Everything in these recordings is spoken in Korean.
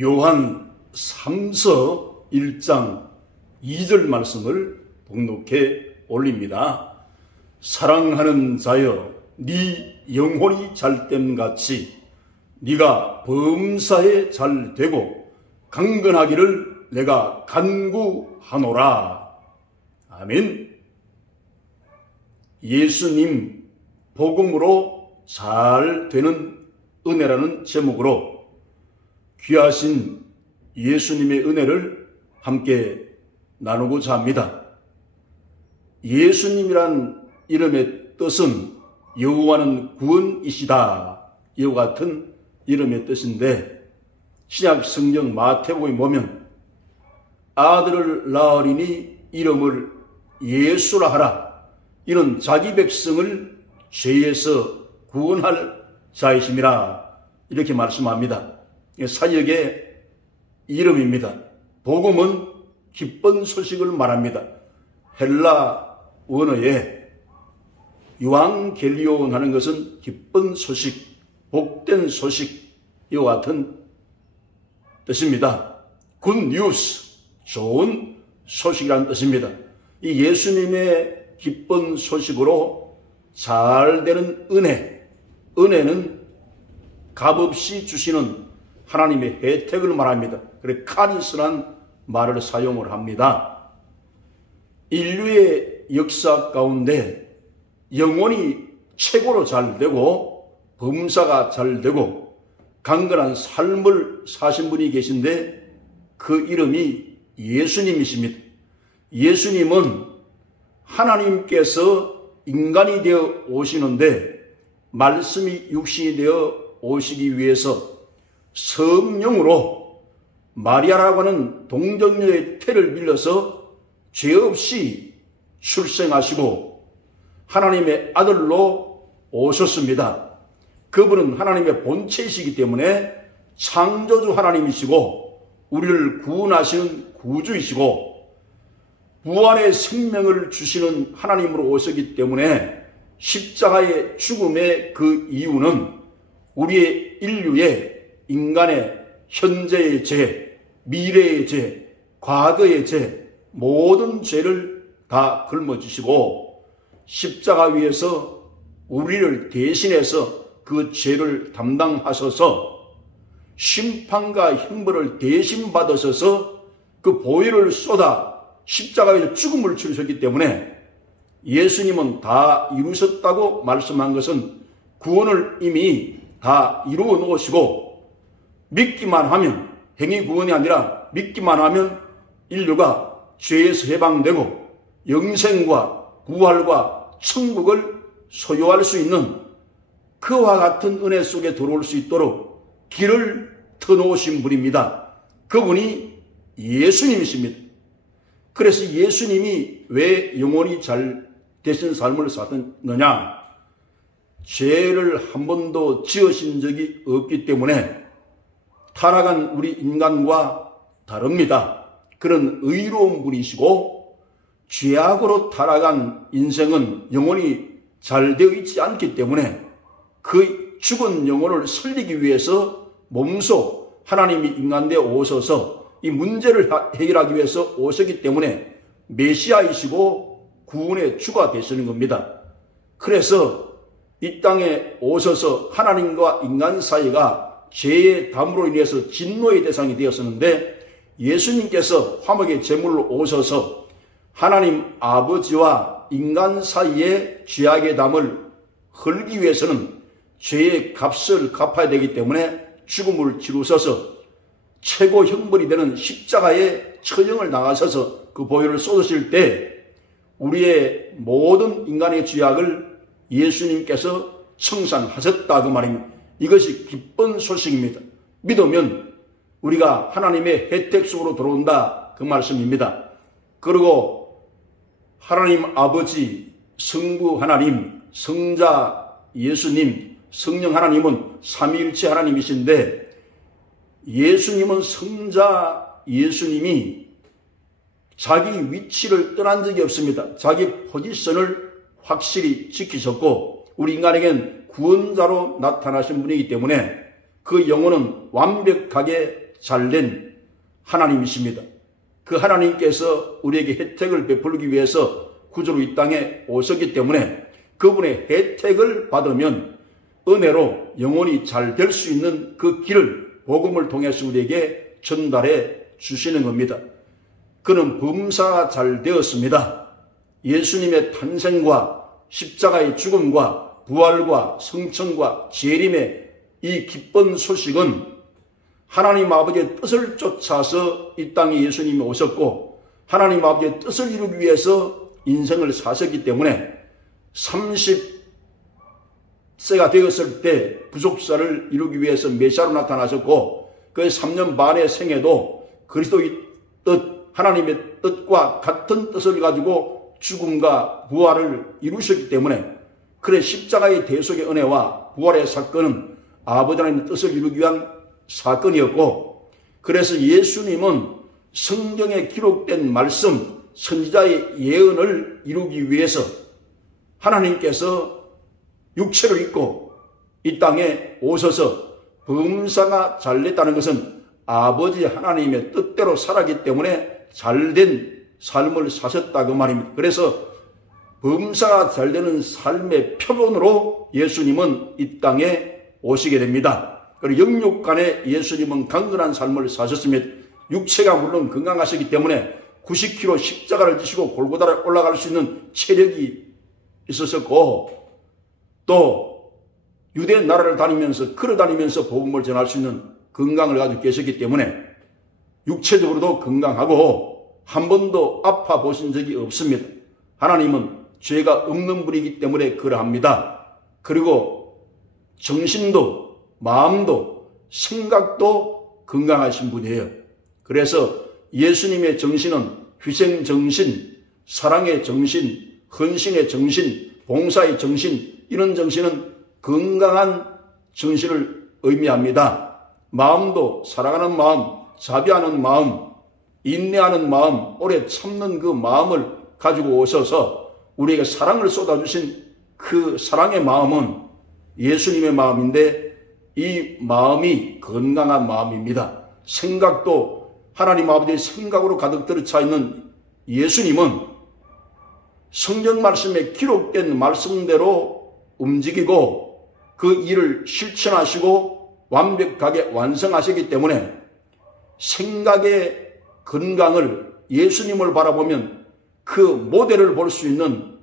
요한 3서 1장 2절 말씀을 봉독해 올립니다. 사랑하는 자여, 네 영혼이 잘됨 같이 네가 범사에 잘되고 강건하기를 내가 간구하노라. 아멘. 예수님 복음으로 잘 되는 은혜라는 제목으로 귀하신 예수님의 은혜를 함께 나누고자 합니다. 예수님이란 이름의 뜻은 여호와는 구원이시다, 이와 같은 이름의 뜻인데, 신약 성경 마태복음에 보면 아들을 낳으리니 이름을 예수라 하라, 이는 자기 백성을 죄에서 구원할 자이심이라, 이렇게 말씀합니다. 사역의 이름입니다. 복음은 기쁜 소식을 말합니다. 헬라 원어에 유앙겔리온 하는 것은 기쁜 소식, 복된 소식, 이와 같은 뜻입니다. 굿 뉴스, 좋은 소식이라는 뜻입니다. 이 예수님의 기쁜 소식으로 잘 되는 은혜, 은혜는 값없이 주시는 하나님의 혜택을 말합니다. 그래서 카리스란 말을 사용을 합니다. 인류의 역사 가운데 영혼이 최고로 잘 되고 범사가 잘 되고 강건한 삶을 사신 분이 계신데 그 이름이 예수님이십니다. 예수님은 하나님께서 인간이 되어 오시는데 말씀이 육신이 되어 오시기 위해서 성령으로 마리아라고 하는 동정녀의 태를 빌려서 죄 없이 출생하시고 하나님의 아들로 오셨습니다. 그분은 하나님의 본체이시기 때문에 창조주 하나님이시고 우리를 구원하시는 구주이시고 부활의 생명을 주시는 하나님으로 오셨기 때문에 십자가의 죽음의 그 이유는 우리의 인류의 인간의 현재의 죄, 미래의 죄, 과거의 죄, 모든 죄를 다 걸머주시고 십자가 위에서 우리를 대신해서 그 죄를 담당하셔서 심판과 형벌을 대신 받으셔서 그 보혈을 쏟아 십자가에서 죽음을 치르셨기 때문에 예수님은 다 이루셨다고 말씀한 것은 구원을 이미 다 이루어 놓으시고 믿기만 하면, 행위 구원이 아니라 믿기만 하면 인류가 죄에서 해방되고 영생과 부활과 천국을 소유할 수 있는 그와 같은 은혜 속에 들어올 수 있도록 길을 터놓으신 분입니다. 그분이 예수님이십니다. 그래서 예수님이 왜 영혼이 잘 되신 삶을 사느냐? 죄를 한 번도 지으신 적이 없기 때문에 타락한 우리 인간과 다릅니다. 그런 의로운 분이시고 죄악으로 타락한 인생은 영혼이 잘 되어 있지 않기 때문에 그 죽은 영혼을 살리기 위해서 몸소 하나님이 인간되어 오셔서 이 문제를 해결하기 위해서 오셨기 때문에 메시아이시고 구원의 주가 되시는 겁니다. 그래서 이 땅에 오셔서 하나님과 인간 사이가 죄의 담으로 인해서 진노의 대상이 되었었는데 예수님께서 화목의 제물로 오셔서 하나님 아버지와 인간 사이의 죄악의 담을 헐기 위해서는 죄의 값을 갚아야 되기 때문에 죽음을 치르셔서 최고 형벌이 되는 십자가에 처형을 당하셔서 그 보혈을 쏟으실 때 우리의 모든 인간의 죄악을 예수님께서 청산하셨다, 그 말입니다. 이것이 기쁜 소식입니다. 믿으면 우리가 하나님의 혜택 속으로 들어온다, 그 말씀입니다. 그리고 하나님 아버지, 성부 하나님, 성자 예수님, 성령 하나님은 삼위일체 하나님이신데 예수님은 성자 예수님이 자기 위치를 떠난 적이 없습니다. 자기 포지션을 확실히 지키셨고 우리 인간에겐 구원자로 나타나신 분이기 때문에 그 영혼은 완벽하게 잘된 하나님이십니다. 그 하나님께서 우리에게 혜택을 베풀기 위해서 구주로 이 땅에 오셨기 때문에 그분의 혜택을 받으면 은혜로 영혼이 잘 될 수 있는 그 길을 복음을 통해서 우리에게 전달해 주시는 겁니다. 그는 범사가 잘 되었습니다. 예수님의 탄생과 십자가의 죽음과 부활과 성천과 재림의 이 기쁜 소식은 하나님 아버지의 뜻을 쫓아서 이 땅에 예수님이 오셨고 하나님 아버지의 뜻을 이루기 위해서 인생을 사셨기 때문에 30세가 되었을 때 부속사를 이루기 위해서 메시아로 나타나셨고 그 3년 반의 생애도 그리스도의 뜻, 하나님의 뜻과 같은 뜻을 가지고 죽음과 부활을 이루셨기 때문에 그래 십자가의 대속의 은혜와 부활의 사건은 아버지 하나님의 뜻을 이루기 위한 사건이었고 그래서 예수님은 성경에 기록된 말씀, 선지자의 예언을 이루기 위해서 하나님께서 육체를 입고 이 땅에 오셔서 범사가 잘됐다는 것은 아버지 하나님의 뜻대로 살았기 때문에 잘된 삶을 사셨다고 말입니다. 그래서 범사가 잘되는 삶의 표본으로 예수님은 이 땅에 오시게 됩니다. 그리고 영육간에 예수님은 강건한 삶을 사셨으며 육체가 물론 건강하시기 때문에 90kg 십자가를 지시고 골고다를 올라갈 수 있는 체력이 있으셨고 또 유대 나라를 다니면서 걸어다니면서 복음을 전할 수 있는 건강을 가지고 계셨기 때문에 육체적으로도 건강하고 한 번도 아파 보신 적이 없습니다. 하나님은 죄가 없는 분이기 때문에 그러합니다. 그리고 정신도 마음도 생각도 건강하신 분이에요. 그래서 예수님의 정신은 희생 정신, 사랑의 정신, 헌신의 정신, 봉사의 정신, 이런 정신은 건강한 정신을 의미합니다. 마음도 사랑하는 마음, 자비하는 마음, 인내하는 마음, 오래 참는 그 마음을 가지고 오셔서 우리에게 사랑을 쏟아주신 그 사랑의 마음은 예수님의 마음인데 이 마음이 건강한 마음입니다. 생각도 하나님 아버지의 생각으로 가득 들어차 있는 예수님은 성경 말씀에 기록된 말씀대로 움직이고 그 일을 실천하시고 완벽하게 완성하시기 때문에 생각의 건강을 예수님을 바라보면 그 모델을 볼 수 있는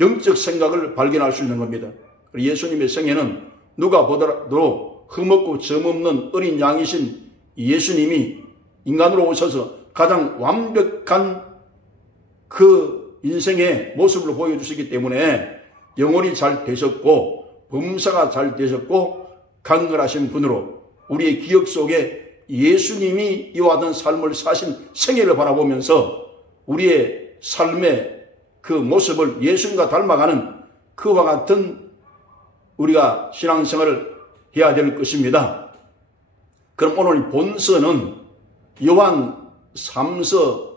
영적 생각을 발견할 수 있는 겁니다. 예수님의 생애는 누가 보더라도 흠없고 점없는 어린 양이신 예수님이 인간으로 오셔서 가장 완벽한 그 인생의 모습을 보여주시기 때문에 영혼이 잘 되셨고 범사가 잘 되셨고 강건하신 분으로 우리의 기억 속에 예수님이 이와 같은 삶을 사신 생애를 바라보면서 우리의 삶의 그 모습을 예수님과 닮아가는 그와 같은 우리가 신앙생활을 해야 될 것입니다. 그럼 오늘 본서는 요한 3서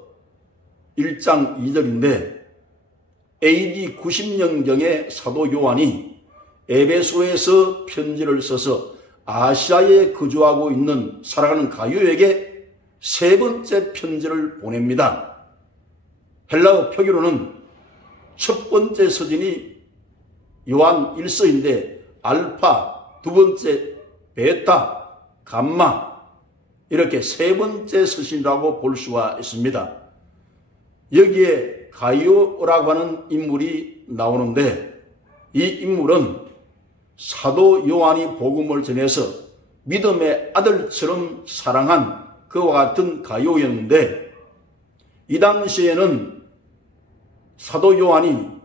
1장 2절인데 AD 90년경에 사도 요한이 에베소에서 편지를 써서 아시아에 거주하고 있는 사랑하는 가요에게 세 번째 편지를 보냅니다. 헬라어 표기로는 첫 번째 서신이 요한 1서인데 알파, 두 번째 베타, 감마 이렇게 세 번째 서신이라고 볼 수가 있습니다. 여기에 가이오라고 하는 인물이 나오는데 이 인물은 사도 요한이 복음을 전해서 믿음의 아들처럼 사랑한 그와 같은 가이오였는데 이 당시에는 사도 요한이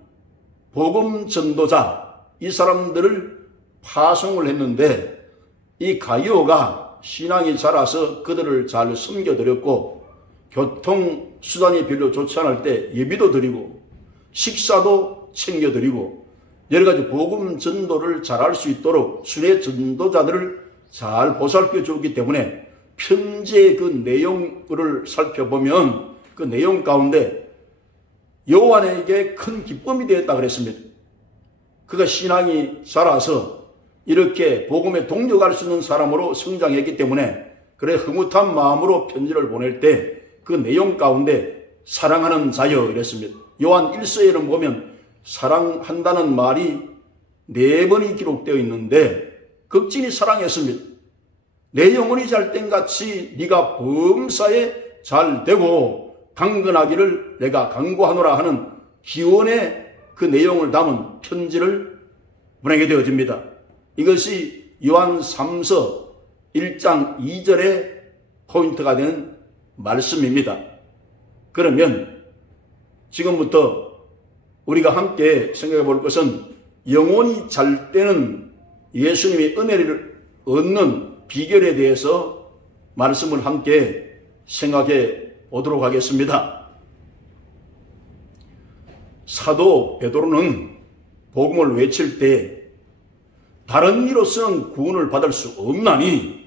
복음 전도자 이 사람들을 파송을 했는데 이 가이오가 신앙이 자라서 그들을 잘 섬겨드렸고 교통수단이 별로 좋지 않을 때 예비도 드리고 식사도 챙겨드리고 여러가지 복음 전도를 잘할 수 있도록 순회 전도자들을 잘 보살펴 주었기 때문에 편지의 그 내용을 살펴보면 그 내용 가운데 요한에게 큰 기쁨이 되었다 그랬습니다. 그가 신앙이 자라서 이렇게 복음에 동력할 수 있는 사람으로 성장했기 때문에 그래 흐뭇한 마음으로 편지를 보낼 때 그 내용 가운데 사랑하는 자여 이랬습니다. 요한 1서에는 보면 사랑한다는 말이 4번이 기록되어 있는데 극진히 사랑했습니다. 내 영혼이 잘된 같이 네가 범사에 잘 되고 강건하기를 내가 간구하노라 하는 기원의 그 내용을 담은 편지를 보내게 되어집니다. 이것이 요한 3서 1장 2절의 포인트가 되는 말씀입니다. 그러면 지금부터 우리가 함께 생각해 볼 것은 영혼이 잘 되는 예수님의 은혜를 얻는 비결에 대해서 말씀을 함께 생각해 보도록 하겠습니다. 사도 베드로는 복음을 외칠 때 다른 이로서는 구원을 받을 수 없나니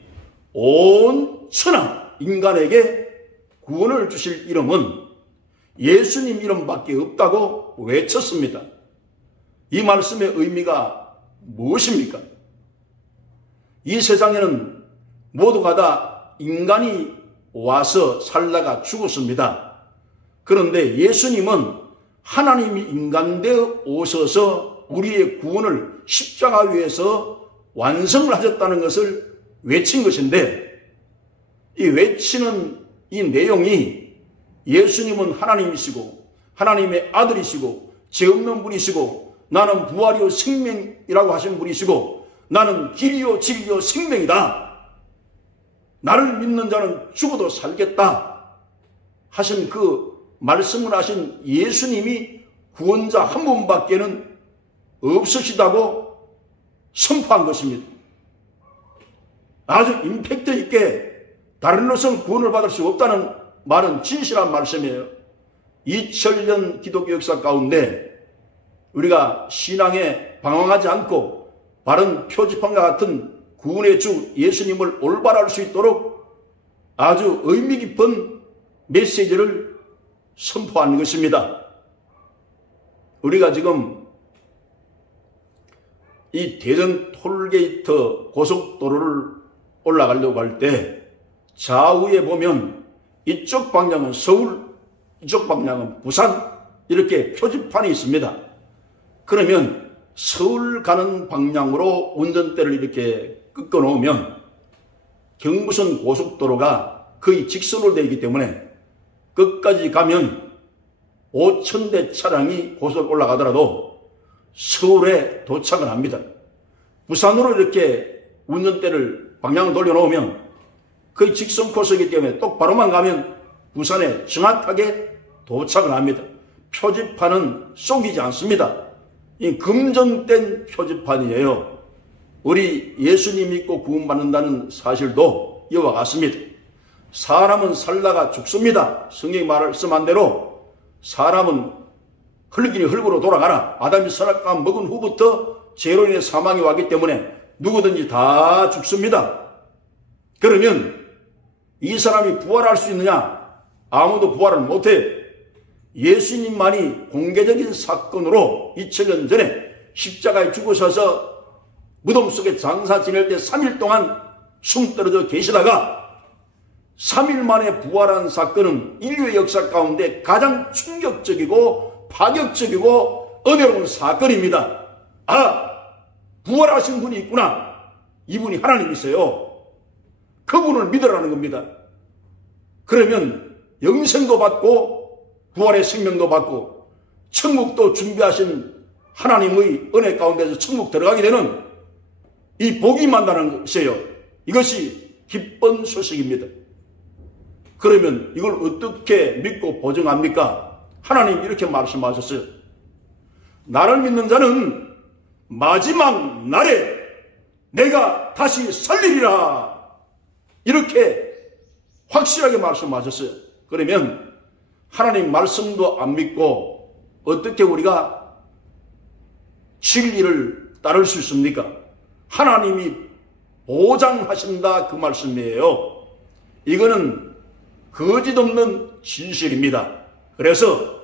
온 천하 인간에게 구원을 주실 이름은 예수님 이름밖에 없다고 외쳤습니다. 이 말씀의 의미가 무엇입니까? 이 세상에는 모두가 다 인간이 와서 살다가 죽었습니다. 그런데 예수님은 하나님이 인간되어 오셔서 우리의 구원을 십자가 위에서 완성을 하셨다는 것을 외친 것인데, 이 외치는 이 내용이 예수님은 하나님이시고 하나님의 아들이시고 죄 없는 분이시고 나는 부활이요 생명이라고 하신 분이시고 나는 길이요 진리요 생명이다. 나를 믿는 자는 죽어도 살겠다 하신 그 말씀을 하신 예수님이 구원자 한 분밖에는 없으시다고 선포한 것입니다. 아주 임팩트 있게 다른 이로서는 구원을 받을 수 없다는 말은 진실한 말씀이에요. 2000년 기독교 역사 가운데 우리가 신앙에 방황하지 않고 바른 표지판과 같은 구원의 주 예수님을 올바로 수 있도록 아주 의미 깊은 메시지를 선포하는 것입니다. 우리가 지금 이 대전 톨게이트 고속도로를 올라가려고 할 때 좌우에 보면 이쪽 방향은 서울, 이쪽 방향은 부산 이렇게 표지판이 있습니다. 그러면 서울 가는 방향으로 운전대를 이렇게 꺾어 놓으면 경부선 고속도로가 거의 직선으로 되어 있기 때문에 끝까지 가면 5,000대 차량이 고속 올라가더라도 서울에 도착을 합니다. 부산으로 이렇게 운전대를 방향을 돌려놓으면 거의 직선 코스이기 때문에 똑바로만 가면 부산에 정확하게 도착을 합니다. 표지판은 속이지 않습니다. 이 검증된 표지판이에요. 우리 예수님 믿고 구원받는다는 사실도 이와 같습니다. 사람은 살다가 죽습니다. 성경이 말씀한 대로 사람은 흙이니 흙으로 돌아가라. 아담이 선악과 먹은 후부터 죄로 인해 사망이 왔기 때문에 누구든지 다 죽습니다. 그러면 이 사람이 부활할 수 있느냐? 아무도 부활을 못해. 예수님만이 공개적인 사건으로 2000년 전에 십자가에 죽으셔서 무덤 속에 장사 지낼 때 3일 동안 숨 떨어져 계시다가 3일 만에 부활한 사건은 인류의 역사 가운데 가장 충격적이고 파격적이고 은혜로운 사건입니다. 아, 부활하신 분이 있구나. 이분이 하나님이세요. 그분을 믿으라는 겁니다. 그러면 영생도 받고 부활의 생명도 받고 천국도 준비하신 하나님의 은혜 가운데서 천국 들어가게 되는 이 복이 만나는 것이에요. 이것이 기쁜 소식입니다. 그러면 이걸 어떻게 믿고 보증합니까? 하나님 이렇게 말씀하셨어요. 나를 믿는 자는 마지막 날에 내가 다시 살리리라. 이렇게 확실하게 말씀하셨어요. 그러면 하나님 말씀도 안 믿고 어떻게 우리가 진리를 따를 수 있습니까? 하나님이 보장하신다 그 말씀이에요. 이거는 거짓 없는 진실입니다. 그래서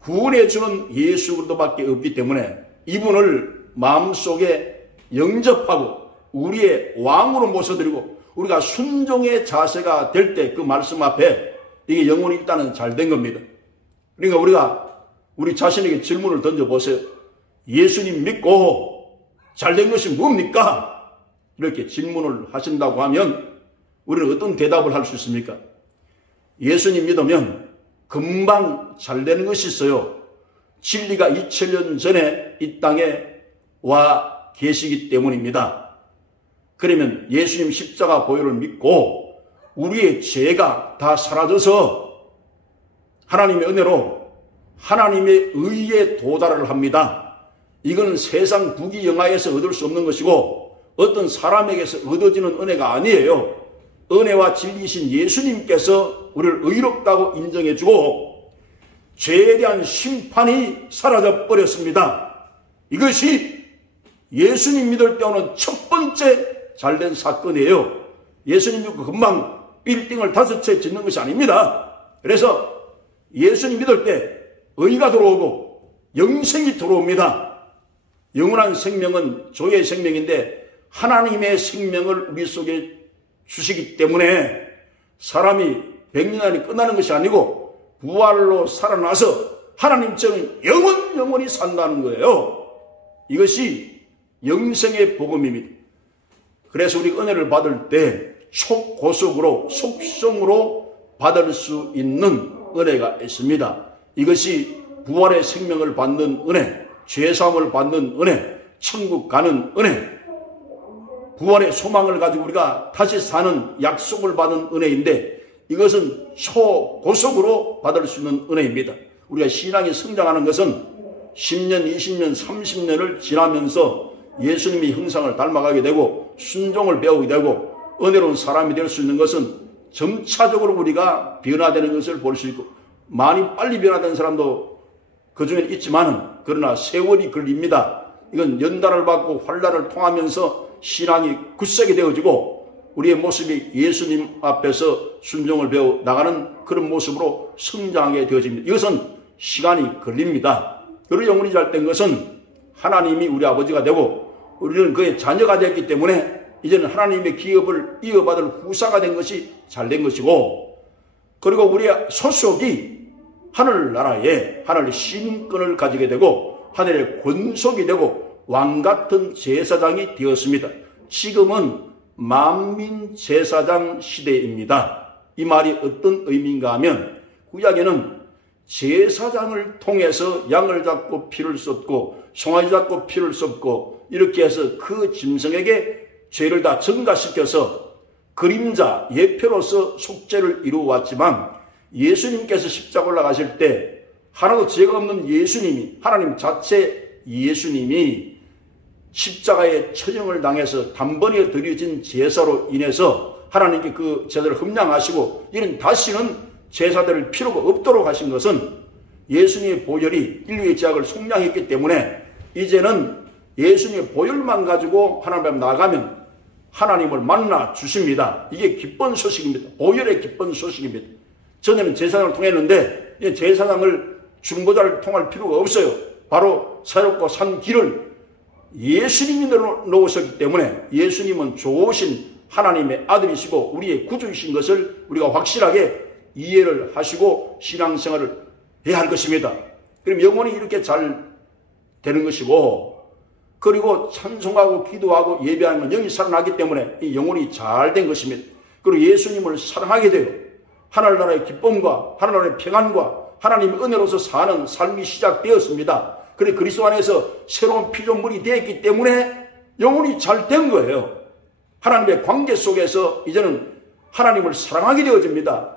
구원해 주는 예수 그리스도밖에 없기 때문에 이분을 마음속에 영접하고 우리의 왕으로 모셔드리고 우리가 순종의 자세가 될 때 그 말씀 앞에 이게 영혼이 일단은 잘 된 겁니다. 그러니까 우리가 우리 자신에게 질문을 던져보세요. 예수님 믿고 잘 된 것이 뭡니까? 이렇게 질문을 하신다고 하면 우리는 어떤 대답을 할 수 있습니까? 예수님 믿으면 금방 잘 되는 것이 있어요. 진리가 2000년 전에 이 땅에 와 계시기 때문입니다. 그러면 예수님 십자가 보혈을 믿고 우리의 죄가 다 사라져서 하나님의 은혜로 하나님의 의에 도달을 합니다. 이건 세상 부귀영화에서 얻을 수 없는 것이고 어떤 사람에게서 얻어지는 은혜가 아니에요. 은혜와 진리이신 예수님께서 우리를 의롭다고 인정해주고 죄에 대한 심판이 사라져버렸습니다. 이것이 예수님 믿을 때 오는 첫 번째 잘된 사건이에요. 예수님 믿고 금방 빌딩을 5채 짓는 것이 아닙니다. 그래서 예수님 믿을 때 의가 들어오고 영생이 들어옵니다. 영원한 생명은 조의 생명인데 하나님의 생명을 우리 속에 주시기 때문에 사람이 100년 안에 끝나는 것이 아니고 부활로 살아나서 하나님처럼 영원히 산다는 거예요. 이것이 영생의 복음입니다. 그래서 우리 은혜를 받을 때 속고속으로 속성으로 받을 수 있는 은혜가 있습니다. 이것이 부활의 생명을 받는 은혜, 죄사함을 받는 은혜, 천국 가는 은혜, 부활의 소망을 가지고 우리가 다시 사는 약속을 받은 은혜인데 이것은 초고속으로 받을 수 있는 은혜입니다. 우리가 신앙이 성장하는 것은 10년, 20년, 30년을 지나면서 예수님의 형상을 닮아가게 되고 순종을 배우게 되고 은혜로운 사람이 될 수 있는 것은 점차적으로 우리가 변화되는 것을 볼 수 있고 많이 빨리 변화된 사람도 그중에 있지만은 그러나 세월이 걸립니다. 이건 연단을 받고 환난을 통하면서 신앙이 굳세게 되어지고 우리의 모습이 예수님 앞에서 순종을 배워 나가는 그런 모습으로 성장하게 되어집니다. 이것은 시간이 걸립니다. 그리고 영혼이 잘 된 것은 하나님이 우리 아버지가 되고 우리는 그의 자녀가 되었기 때문에 이제는 하나님의 기업을 이어받을 후사가 된 것이 잘 된 것이고 그리고 우리의 소속이 하늘나라에 하늘 시민권을 가지게 되고 하늘의 권속이 되고 왕같은 제사장이 되었습니다. 지금은 만민제사장 시대입니다. 이 말이 어떤 의미인가 하면 구약에는 제사장을 통해서 양을 잡고 피를 쏟고 송아지 잡고 피를 쏟고 이렇게 해서 그 짐승에게 죄를 다 증가시켜서 그림자 예표로서 속죄를 이루어왔지만 예수님께서 십자가 올라가실 때 하나도 죄가 없는 예수님이 하나님 자체 예수님이 십자가의 처형을 당해서 단번에 드려진 제사로 인해서 하나님께 그 제사를 흠량하시고 이는 다시는 제사들을 필요가 없도록 하신 것은 예수님의 보혈이 인류의 죄악을 속량했기 때문에 이제는 예수님의 보혈만 가지고 하나님 앞에 나가면 하나님을 만나 주십니다. 이게 기쁜 소식입니다. 보혈의 기쁜 소식입니다. 전에는 제사장을 통했는데 제사장을 중보자를 통할 필요가 없어요. 바로 새롭고 산 길을 예수님이 놓으셨기 때문에 예수님은 좋으신 하나님의 아들이시고 우리의 구주이신 것을 우리가 확실하게 이해를 하시고 신앙생활을 해야 할 것입니다. 그럼 영혼이 이렇게 잘 되는 것이고 그리고 찬송하고 기도하고 예배하면 영이 살아나기 때문에 이 영혼이 잘 된 것입니다. 그리고 예수님을 사랑하게 되고 하늘나라의 기쁨과 하늘나라의 평안과 하나님의 은혜로서 사는 삶이 시작되었습니다. 그래 그리스도 안에서 새로운 피조물이 되었기 때문에 영혼이 잘 된 거예요. 하나님의 관계 속에서 이제는 하나님을 사랑하게 되어집니다.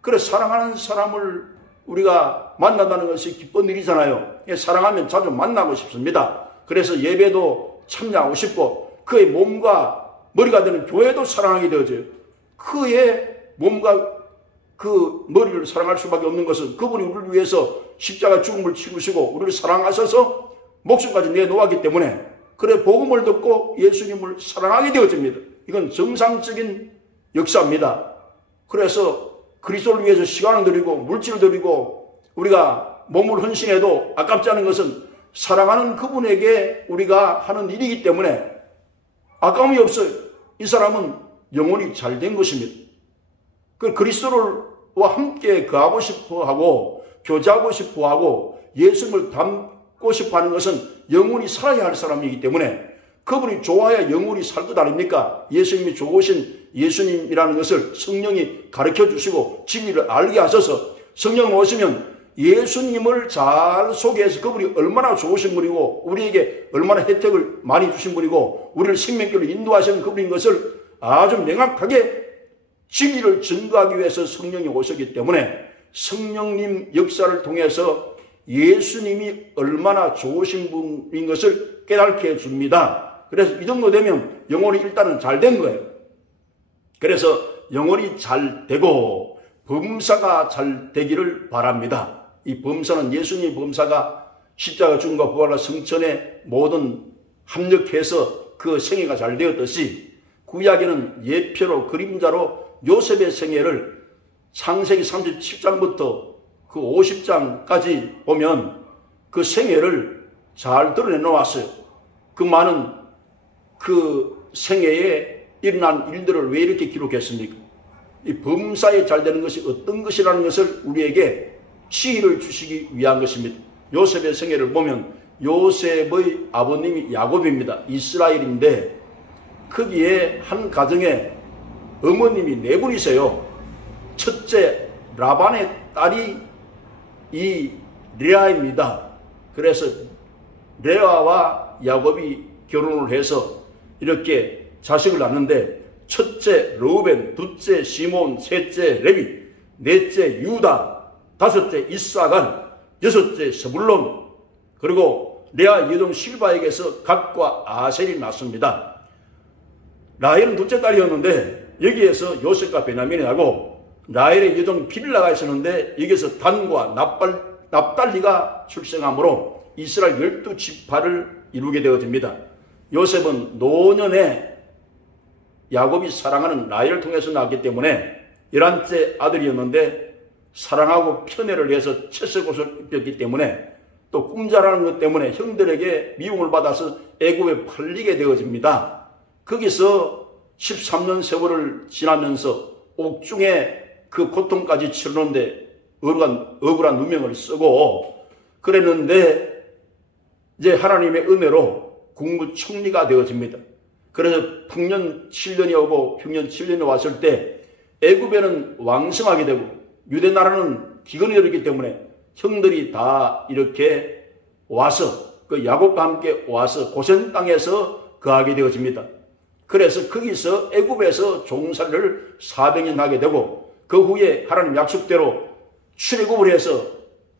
그래 사랑하는 사람을 우리가 만난다는 것이 기쁜 일이잖아요. 사랑하면 자주 만나고 싶습니다. 그래서 예배도 참여하고 싶고 그의 몸과 머리가 되는 교회도 사랑하게 되어져요. 그의 몸과 그 머리를 사랑할 수밖에 없는 것은 그분이 우리를 위해서 십자가 죽음을 치르시고 우리를 사랑하셔서 목숨까지 내놓았기 때문에 그래 복음을 듣고 예수님을 사랑하게 되어집니다. 이건 정상적인 역사입니다. 그래서 그리스도를 위해서 시간을 드리고 물질을 드리고 우리가 몸을 헌신해도 아깝지 않은 것은 사랑하는 그분에게 우리가 하는 일이기 때문에 아까움이 없어요. 이 사람은 영혼이 잘 된 것입니다. 그 그리스도와 함께 거하고 싶어하고 교제하고 싶어하고 예수님을 닮고 싶어하는 것은 영혼이 살아야 할 사람이기 때문에 그분이 좋아야 영혼이 살 것 아닙니까? 예수님이 좋으신 예수님이라는 것을 성령이 가르쳐 주시고 진리를 알게 하셔서 성령 오시면 예수님을 잘 소개해서 그분이 얼마나 좋으신 분이고 우리에게 얼마나 혜택을 많이 주신 분이고 우리를 생명길로 인도하시는 그분인 것을 아주 명확하게 진리를 증거하기 위해서 성령이 오셨기 때문에 성령님 역사를 통해서 예수님이 얼마나 좋으신 분인 것을 깨닫게 해줍니다. 그래서 이 정도 되면 영혼이 일단은 잘 된 거예요. 그래서 영혼이 잘 되고 범사가 잘 되기를 바랍니다. 이 범사는 예수님의 범사가 십자가 죽음과 부활과 성천의 모든 합력해서 그 생애가 잘 되었듯이 구약에는 예표로 그림자로 요셉의 생애를 창세기 37장부터 그 50장까지 보면 그 생애를 잘 드러내 놓았어요. 그 많은 그 생애에 일어난 일들을 왜 이렇게 기록했습니까? 이 범사에 잘 되는 것이 어떤 것이라는 것을 우리에게 지혜를 주시기 위한 것입니다. 요셉의 생애를 보면 요셉의 아버님이 야곱입니다. 이스라엘인데 거기에 한 가정에 어머님이 네 분이세요. 첫째 라반의 딸이 이 레아입니다. 그래서 레아와 야곱이 결혼을 해서 이렇게 자식을 낳는데 첫째 르우벤, 둘째 시몬, 셋째 레위, 넷째 유다, 다섯째 이사갈, 여섯째 스불론, 그리고 레아 여종 실바에게서 갓과 아셀이 낳습니다. 라헬은 둘째 딸이었는데 여기에서 요셉과 베냐민이 나고 라헬의 여종 빌라가 있었는데 여기에서 단과 납달리가 출생하므로 이스라엘 12지파를 이루게 되어집니다. 요셉은 노년에 야곱이 사랑하는 라헬을 통해서 낳았기 때문에 11째 아들이었는데 사랑하고 편애를 해서 채색옷을 입혔기 때문에 또 꿈자라는 것 때문에 형들에게 미움을 받아서 애굽에 팔리게 되어집니다. 거기서 13년 세월을 지나면서 옥중에 그 고통까지 치르는데 억울한 누명을 쓰고 그랬는데 이제 하나님의 은혜로 국무총리가 되어집니다. 그래서 풍년 7년이 오고 흉년 7년이 왔을 때 애굽에는 왕성하게 되고 유대 나라는 기근이 어렵기 때문에 형들이 다 이렇게 와서 그 야곱과 함께 와서 고센 땅에서 거하게 되어집니다. 그래서 거기서 애굽에서 종살이를 400년 하게 되고 그 후에 하나님 약속대로 출애굽을 해서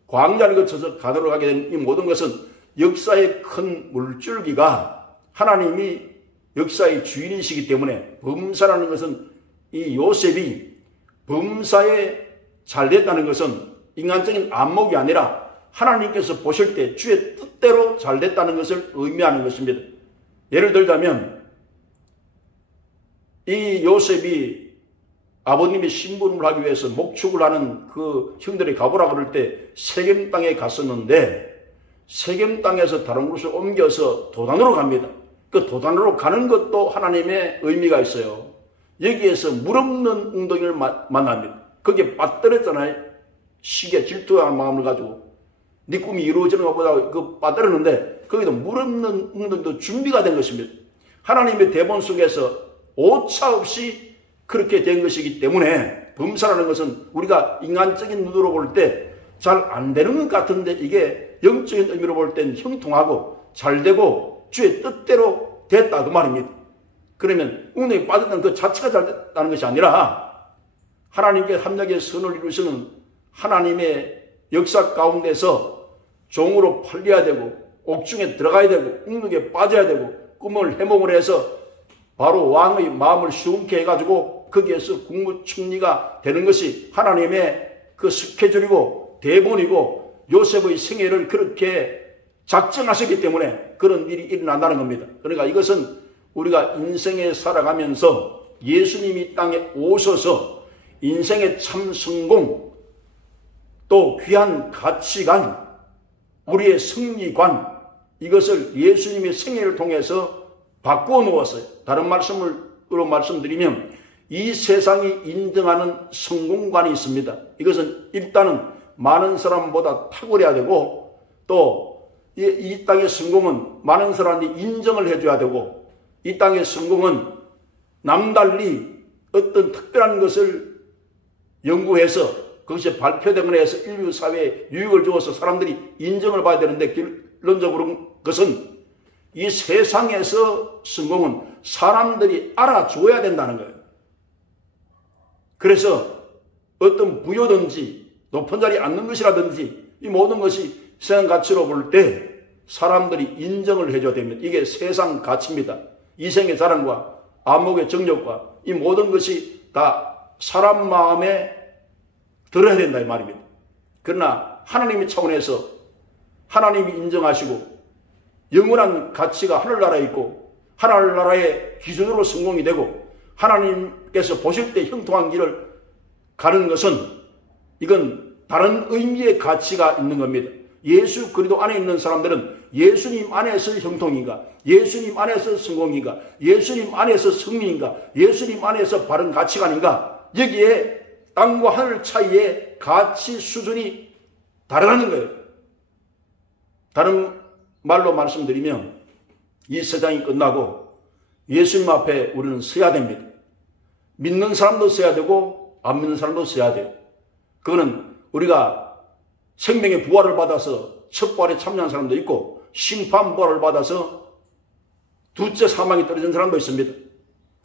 광야를 거쳐서 가나안으로 가게 된 이 모든 것은 역사의 큰 물줄기가 하나님이 역사의 주인이시기 때문에 범사라는 것은 이 요셉이 범사에 잘 됐다는 것은 인간적인 안목이 아니라 하나님께서 보실 때 주의 뜻대로 잘 됐다는 것을 의미하는 것입니다. 예를 들자면 이 요셉이 아버님의 심부름을 하기 위해서 목축을 하는 그 형들이 가보라 그럴 때 세겜 땅에 갔었는데 세겜 땅에서 다른 곳을 옮겨서 도단으로 갑니다. 그 도단으로 가는 것도 하나님의 의미가 있어요. 여기에서 물 없는 웅덩이를 만납니다. 거기에 빠뜨렸잖아요. 시기에 질투한 마음을 가지고 네 꿈이 이루어지는 것보다 그 빠뜨렸는데 거기도 물 없는 웅덩이도 준비가 된 것입니다. 하나님의 대본 속에서 오차 없이 그렇게 된 것이기 때문에 범사라는 것은 우리가 인간적인 눈으로 볼 때 잘 안 되는 것 같은데 이게 영적인 의미로 볼 땐 형통하고 잘 되고 주의 뜻대로 됐다 그 말입니다. 그러면 웅덩이에 빠졌다는 그 자체가 잘 됐다는 것이 아니라 하나님께 합력의 선을 이루시는 하나님의 역사 가운데서 종으로 팔려야 되고 옥중에 들어가야 되고 웅덩이에 빠져야 되고 꿈을 해몽을 해서 바로 왕의 마음을 시원케 해가지고 거기에서 국무총리가 되는 것이 하나님의 그 스케줄이고 대본이고 요셉의 생애를 그렇게 작정하셨기 때문에 그런 일이 일어난다는 겁니다. 그러니까 이것은 우리가 인생에 살아가면서 예수님이 땅에 오셔서 인생의 참 성공 또 귀한 가치관 우리의 승리관 이것을 예수님의 생애를 통해서 바꾸어 놓았어요. 다른 말씀으로 말씀드리면 이 세상이 인정하는 성공관이 있습니다. 이것은 일단은 많은 사람보다 탁월해야 되고, 또 이 땅의 성공은 많은 사람들이 인정을 해줘야 되고, 이 땅의 성공은 남달리 어떤 특별한 것을 연구해서 그것이 발표되거나 해서 인류 사회에 유익을 주어서 사람들이 인정을 받아야 되는데, 결론적으로 그것은 이 세상에서 성공은 사람들이 알아줘야 된다는 거예요. 그래서 어떤 부여든지 높은 자리에 앉는 것이라든지 이 모든 것이 세상 가치로 볼 때 사람들이 인정을 해줘야 됩니다. 이게 세상 가치입니다. 이생의 자랑과 안목의 정력과 이 모든 것이 다 사람 마음에 들어야 된다 이 말입니다. 그러나 하나님의 차원에서 하나님이 인정하시고 영원한 가치가 하늘나라에 있고 하늘나라의 기준으로 성공이 되고 하나님께서 보실 때 형통한 길을 가는 것은 이건 다른 의미의 가치가 있는 겁니다. 예수 그리스도 안에 있는 사람들은 예수님 안에서 형통인가, 예수님 안에서 성공인가, 예수님 안에서 승리인가, 예수님 안에서 바른 가치관인가, 여기에 땅과 하늘 차이의 가치 수준이 다르다는 거예요. 다른 말로 말씀드리면 이 세상이 끝나고 예수님 앞에 우리는 서야 됩니다. 믿는 사람도 서야 되고 안 믿는 사람도 서야 돼요. 그거는 우리가 생명의 부활을 받아서 첫 부활에 참여한 사람도 있고 심판 부활을 받아서 둘째 사망에 떨어진 사람도 있습니다.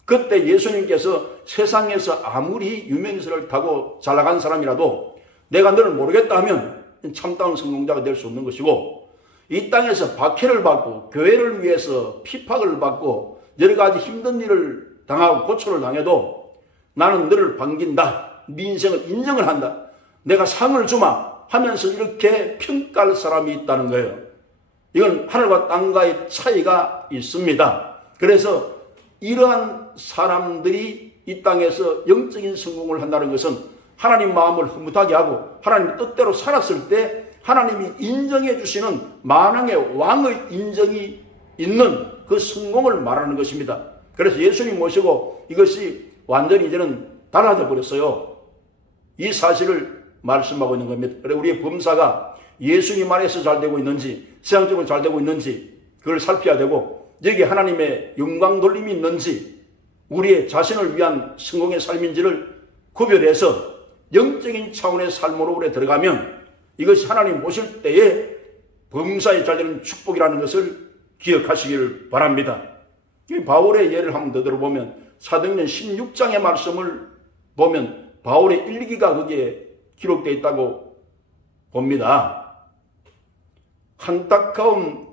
그때 예수님께서 세상에서 아무리 유명세를 타고 잘 나간 사람이라도 내가 너를 모르겠다 하면 참다운 성공자가 될 수 없는 것이고, 이 땅에서 박해를 받고 교회를 위해서 핍박을 받고 여러 가지 힘든 일을 당하고 고초를 당해도 나는 너를 반긴다, 네 인생을 인정을 한다, 내가 상을 주마 하면서 이렇게 평가할 사람이 있다는 거예요. 이건 하늘과 땅과의 차이가 있습니다. 그래서 이러한 사람들이 이 땅에서 영적인 성공을 한다는 것은 하나님 마음을 흐뭇하게 하고 하나님 뜻대로 살았을 때 하나님이 인정해 주시는 만왕의 왕의 인정이 있는 그 성공을 말하는 것입니다. 그래서 예수님 모시고 이것이 완전히 이제는 달라져 버렸어요. 이 사실을 말씀하고 있는 겁니다. 그래서 우리의 범사가 예수님 안에서 잘 되고 있는지 세상적으로 잘 되고 있는지 그걸 살펴야 되고, 여기에 하나님의 영광 돌림이 있는지 우리의 자신을 위한 성공의 삶인지를 구별해서 영적인 차원의 삶으로 우리에 들어가면 이것이 하나님 보실 때에 범사에 잘 되는 축복이라는 것을 기억하시길 바랍니다. 바울의 예를 한번 더 들어보면 사도행전 16장의 말씀을 보면 바울의 일기가 거기에 기록되어 있다고 봅니다. 안타까운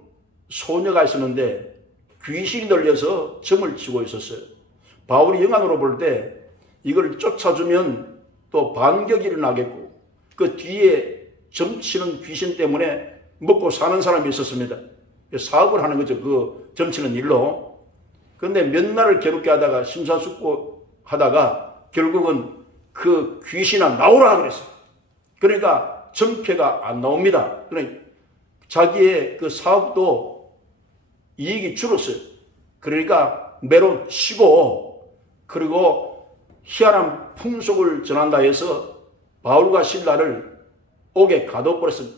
소녀가 있었는데 귀신이 들려서 점을 치고 있었어요. 바울이 영안으로 볼 때 이걸 쫓아주면 또 반격이 일어나겠고 그 뒤에 점치는 귀신 때문에 먹고 사는 사람이 있었습니다. 사업을 하는 거죠. 그 점치는 일로. 그런데 몇 날을 괴롭게 하다가 심사숙고하다가 결국은 그 귀신아 나오라 그랬어요. 그러니까 전폐가 안 나옵니다. 그러니까 자기의 그 사업도 이익이 줄었어요. 그러니까 매로 치고 그리고 희한한 풍속을 전한다 해서 바울과 실라를 옥에 가둬버렸어요.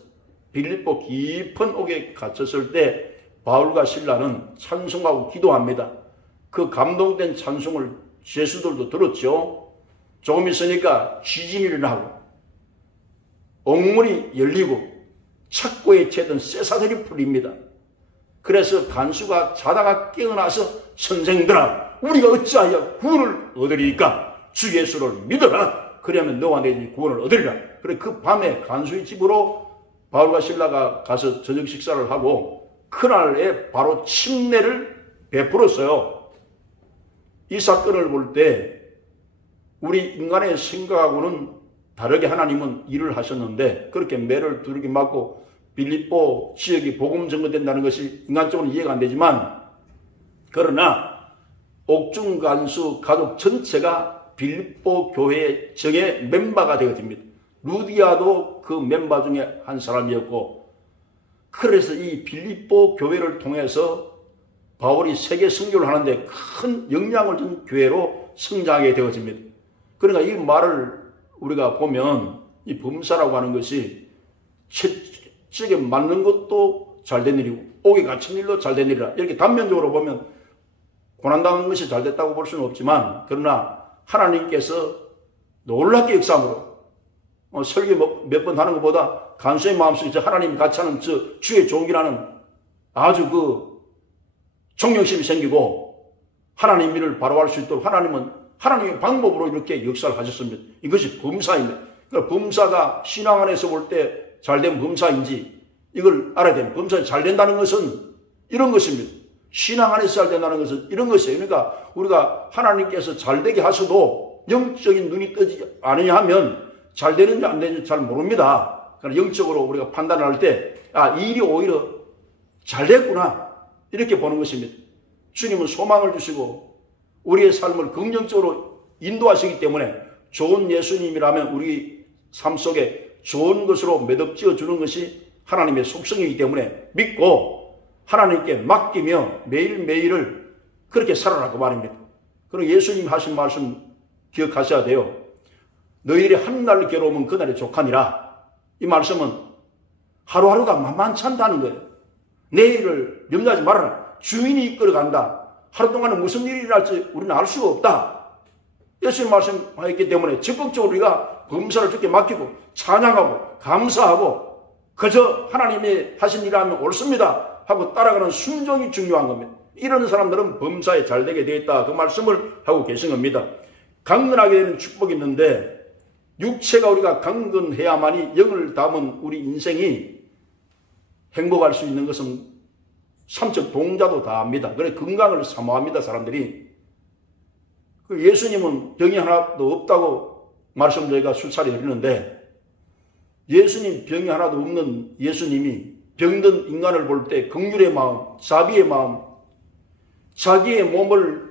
빌립보 깊은 옥에 갇혔을 때 바울과 실라는 찬송하고 기도합니다. 그 감동된 찬송을 죄수들도 들었죠. 조금 있으니까 지진이 일어나고 옥문이 열리고 착고에 채던 쇠사슬이 풀립니다. 그래서 간수가 자다가 깨어나서 선생들아 우리가 어찌하여 구원을 얻으리까? 주 예수를 믿어라. 그러면 너와 내 집이 구원을 얻으리라. 그래 그 밤에 간수의 집으로 바울과 실라가 가서 저녁 식사를 하고 그날에 바로 침례를 베풀었어요. 이 사건을 볼 때 우리 인간의 생각하고는 다르게 하나님은 일을 하셨는데 그렇게 매를 두르게 맞고 빌립보 지역이 복음 전거된다는 것이 인간적으로 이해가 안 되지만, 그러나 옥중 간수 가족 전체가 빌립보 교회의 정의 멤버가 되게 됩니다. 루디아도 그 멤버 중에 한 사람이었고, 그래서 이 빌립보 교회를 통해서 바울이 세계 선교를 하는데 큰 영향을 준 교회로 성장하게 되어집니다. 그러니까 이 말을 우리가 보면 이 범사라고 하는 것이 채찍에 맞는 것도 잘된 일이고 옥에 갇힌 일도 잘된 일이라, 이렇게 단면적으로 보면 고난당한 것이 잘됐다고 볼 수는 없지만, 그러나 하나님께서 놀랍게 역사함으로 설교 몇 번 하는 것보다 간수의 마음속에 하나님이 같이 하는 주의 종이라는 아주 존경심이 생기고 하나님 일을 바로 할 수 있도록 하나님은 하나님의 방법으로 이렇게 역사를 하셨습니다. 이것이 범사입니다. 그러니까 범사가 신앙 안에서 볼 때 잘된 범사인지 이걸 알아야 됩니다. 범사가 잘 된다는 것은 이런 것입니다. 신앙 안에서 잘 된다는 것은 이런 것이에요. 그러니까 우리가 하나님께서 잘 되게 하셔도 영적인 눈이 뜨지 않으냐 하면 잘 되는지 안 되는지 잘 모릅니다. 그러나 영적으로 우리가 판단을 할 때, 이 일이 오히려 잘 됐구나, 이렇게 보는 것입니다. 주님은 소망을 주시고 우리의 삶을 긍정적으로 인도하시기 때문에 좋은 예수님이라면 우리 삶 속에 좋은 것으로 매듭지어 주는 것이 하나님의 속성이기 때문에 믿고 하나님께 맡기며 매일매일을 그렇게 살아라, 그 말입니다. 그리고 예수님 하신 말씀 기억하셔야 돼요. 너희들이 한 날 괴로우면 그날이 족하니라. 이 말씀은 하루하루가 만만치 않다는 거예요. 내일을 염려하지 말아라. 주인이 이끌어 간다. 하루 동안은 무슨 일이 일어날지 우리는 알 수가 없다. 예수님 말씀하셨기 때문에 적극적으로 우리가 범사를 주께 맡기고 찬양하고 감사하고 그저 하나님이 하신 일을 하면 옳습니다 하고 따라가는 순종이 중요한 겁니다. 이런 사람들은 범사에 잘 되게 되었다, 그 말씀을 하고 계신 겁니다. 강건하게 되는 축복이 있는데, 육체가 우리가 강건해야만이 영을 담은 우리 인생이 행복할 수 있는 것은 삼척 동자도 다 합니다. 그래 건강을 사모합니다, 사람들이. 예수님은 병이 하나도 없다고 말씀 저희가 수차례 드리는데, 예수님 병이 하나도 없는 예수님이 병든 인간을 볼 때 긍휼의 마음, 자비의 마음, 자기의 몸을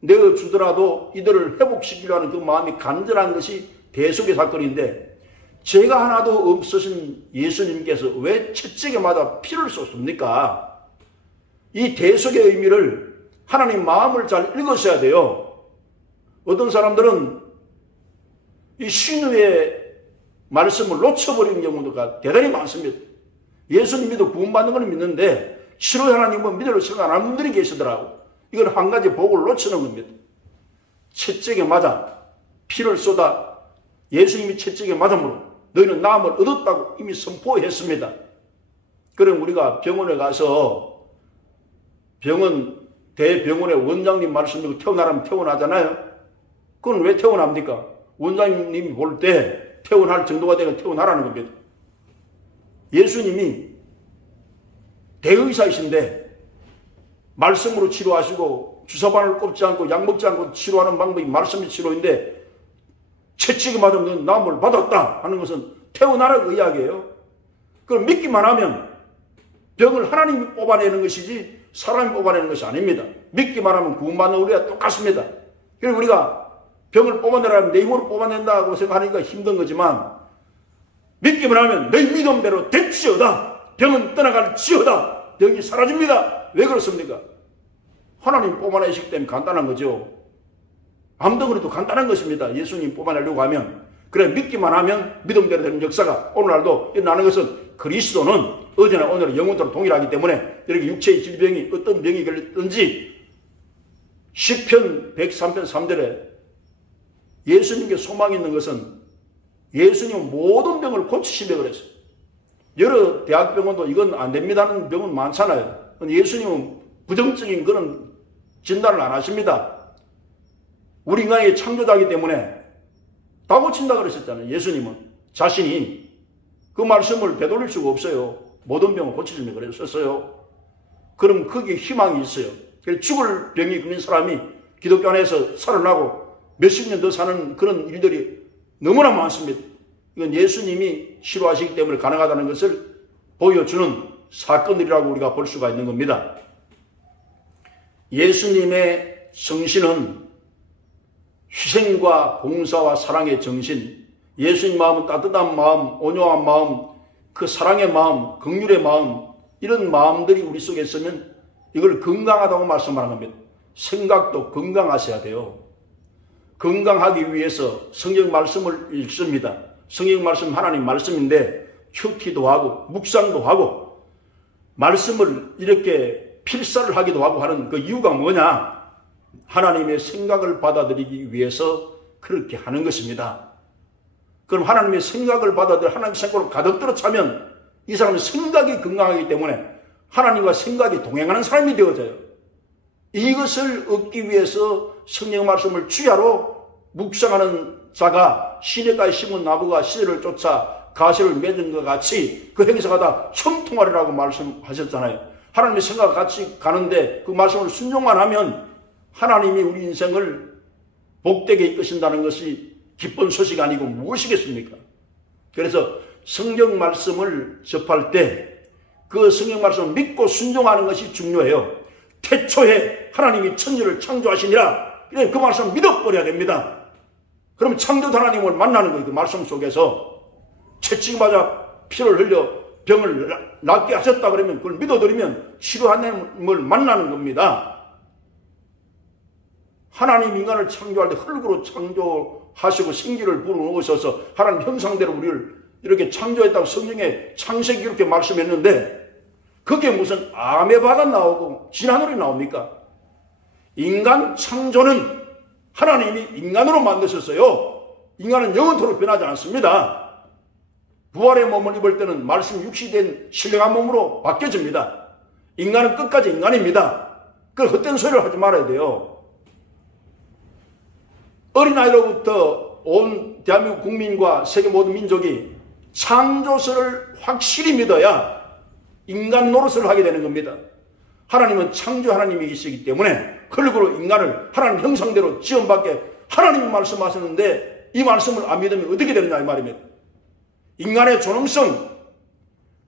내어주더라도 이들을 회복시키려 하는 그 마음이 간절한 것이 대속의 사건인데, 죄가 하나도 없으신 예수님께서 왜 채찍에마다 피를 쏟습니까? 이 대속의 의미를 하나님 마음을 잘 읽으셔야 돼요. 어떤 사람들은 이 신유의 말씀을 놓쳐버리는 경우가 대단히 많습니다. 예수님 믿어 구원받는 건 믿는데 실로 하나님은 믿으려 생각 안 하는 분들이 계시더라고. 이건 한 가지 복을 놓치는 겁니다. 채찍에 맞아 피를 쏟아 예수님이 채찍에 맞음으로 너희는 나음을 얻었다고 이미 선포했습니다. 그럼 우리가 병원에 가서 대병원의 원장님 말씀 듣고 태어나라면 태어나잖아요. 그건 왜 태어납니까? 원장님이 볼 때 태어날 정도가 되면 태어나라는 겁니다. 예수님이 대의사이신데 말씀으로 치료하시고 주사바늘 꼽지 않고 약 먹지 않고 치료하는 방법이 말씀의 치료인데, 채찍이 맞으면 나음을 받았다 하는 것은 태어나라고 이야기예요. 그럼 믿기만 하면 병을 하나님이 뽑아내는 것이지 사람이 뽑아내는 것이 아닙니다. 믿기만 하면 구원받는 우리가 똑같습니다. 그리고 우리가 병을 뽑아내라면 내 힘으로 뽑아낸다고 생각하니까 힘든 거지만, 믿기만 하면 내 믿음대로 됐지어다, 병은 떠나갈지어다, 병이 사라집니다. 왜 그렇습니까? 하나님 뽑아내시기 때문에 간단한 거죠. 아무도 그래도 간단한 것입니다. 예수님 뽑아내려고 하면. 그래 믿기만 하면 믿음대로 되는 역사가 오늘날도 일어나는 것은, 그리스도는 어제나 오늘은 영원토록 동일하기 때문에 이렇게 육체의 질병이 어떤 병이 걸렸든지 시편 103편 3절에 예수님께 소망이 있는 것은 예수님은 모든 병을 고치시려고 그랬어요. 여러 대학병원도 이건 안 됩니다는 병은 많잖아요. 예수님은 부정적인 그런 진단을 안 하십니다. 우리 인간의 창조자이기 때문에 다 고친다 그러셨잖아요. 예수님은 자신이 그 말씀을 되돌릴 수가 없어요. 모든 병을 고치시면 그랬었어요. 그럼 거기에 희망이 있어요. 죽을 병이 걸린 사람이 기독교 안에서 살아나고 몇십 년 더 사는 그런 일들이 너무나 많습니다. 이건 예수님이 치료하시기 때문에 가능하다는 것을 보여주는 사건들이라고 우리가 볼 수가 있는 겁니다. 예수님의 정신은 희생과 봉사와 사랑의 정신, 예수님 마음은 따뜻한 마음, 온유한 마음, 그 사랑의 마음, 긍휼의 마음, 이런 마음들이 우리 속에 있으면 이걸 건강하다고 말씀하는 겁니다. 생각도 건강하셔야 돼요. 건강하기 위해서 성경 말씀을 읽습니다. 성경 말씀 하나님 말씀인데 큐티도 하고 묵상도 하고 말씀을 이렇게 필사를 하기도 하고 하는 그 이유가 뭐냐? 하나님의 생각을 받아들이기 위해서 그렇게 하는 것입니다. 그럼 하나님의 생각을 받아들여 하나님의 생각으로 가득 들어 차면 이 사람은 생각이 건강하기 때문에 하나님과 생각이 동행하는 사람이 되어져요. 이것을 얻기 위해서 성경 말씀을 주야로 묵상하는 자가 시냇가에 심은 나무가 시대를 쫓아 가시를 맺은 것 같이 그 행사가 다 형통하리라고 말씀하셨잖아요. 하나님의 생각과 같이 가는데 그 말씀을 순종만 하면 하나님이 우리 인생을 복되게 이끄신다는 것이 기쁜 소식이 아니고 무엇이겠습니까? 그래서 성경 말씀을 접할 때 그 성경 말씀을 믿고 순종하는 것이 중요해요. 태초에 하나님이 천지를 창조하시니라. 그 말씀을 믿어버려야 됩니다. 그럼 창조 하나님을 만나는 거예요. 그 말씀 속에서 채찍맞아 피를 흘려 병을 낫게 하셨다 그러면 그걸 믿어드리면 치료 하나님을 만나는 겁니다. 하나님 인간을 창조할 때 흙으로 창조하시고 생기를 불어넣으셔서 하나님 형상대로 우리를 이렇게 창조했다고 성경에 창세기 이렇게 말씀했는데 그게 무슨 아메바가 나오고 진하늘이 나옵니까? 인간 창조는 하나님이 인간으로 만드셨어요. 인간은 영원토록 변하지 않습니다. 부활의 몸을 입을 때는 말씀 육시된 신령한 몸으로 바뀌어집니다. 인간은 끝까지 인간입니다. 그 헛된 소리를 하지 말아야 돼요. 어린아이로부터 온 대한민국 국민과 세계 모든 민족이 창조설을 확실히 믿어야 인간 노릇을 하게 되는 겁니다. 하나님은 창조 하나님이시기 때문에 그걸로 인간을 하나님 형상대로 지원받게 하나님이 말씀하셨는데 이 말씀을 안 믿으면 어떻게 되느냐 이 말입니다. 인간의 존엄성,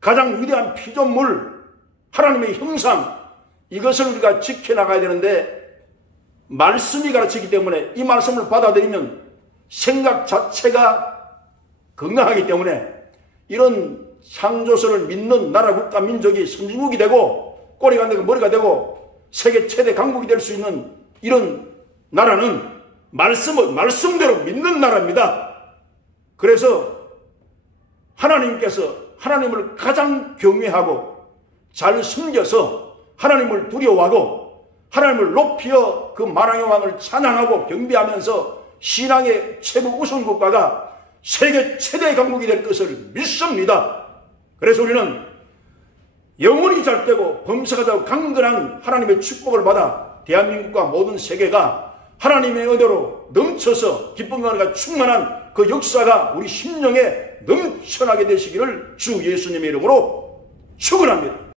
가장 위대한 피조물, 하나님의 형상 이것을 우리가 지켜나가야 되는데 말씀이 가르치기 때문에 이 말씀을 받아들이면 생각 자체가 건강하기 때문에 이런 창조설을 믿는 나라, 국가, 민족이 선진국이 되고 꼬리가 되고 머리가 되고 세계 최대 강국이 될 수 있는 이런 나라는 말씀대로 믿는 나라입니다. 그래서 하나님께서 하나님을 가장 경외하고 잘 섬겨서 하나님을 두려워하고 하나님을 높여 그 만왕의 왕을 찬양하고 경배하면서 신앙의 최고 우선 국가가 세계 최대 강국이 될 것을 믿습니다. 그래서 우리는 영원히 잘되고 범사가 되고 강건한 하나님의 축복을 받아 대한민국과 모든 세계가 하나님의 은혜로 넘쳐서 기쁨과 은혜가 충만한 그 역사가 우리 심령에 넘쳐나게 되시기를 주 예수님의 이름으로 축원합니다.